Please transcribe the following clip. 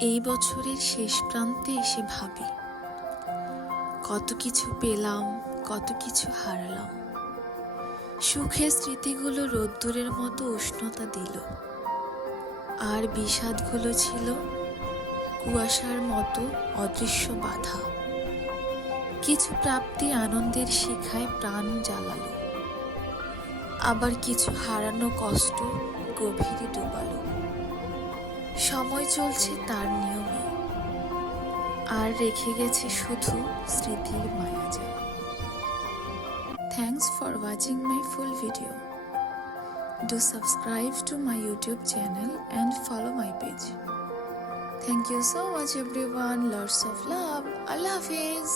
এই বছরের শেষ প্রান্তে এসে ভাবি, কত কিছু পেলাম, কত কিছু হারালাম। সুখের স্মৃতিগুলো রোদ্দুরের মতো উষ্ণতা দিল। আর বিষাদগুলো ছিল কুয়াশার মতো অদৃশ্য বাধা। কিছু প্রাপ্তি আনন্দের শিখায় প্রাণ জ্বালালো। আবার কিছু হারানো কষ্ট গভীরে ডুবালো। সময় চলছে তার নিয়মে। আর রেখে গেছে শুধু স্মৃতির মায়াজাল thanks for watching my full video do subscribe to my YouTube channel and follow my page thank you so much everyone lords of love Allah Hafiz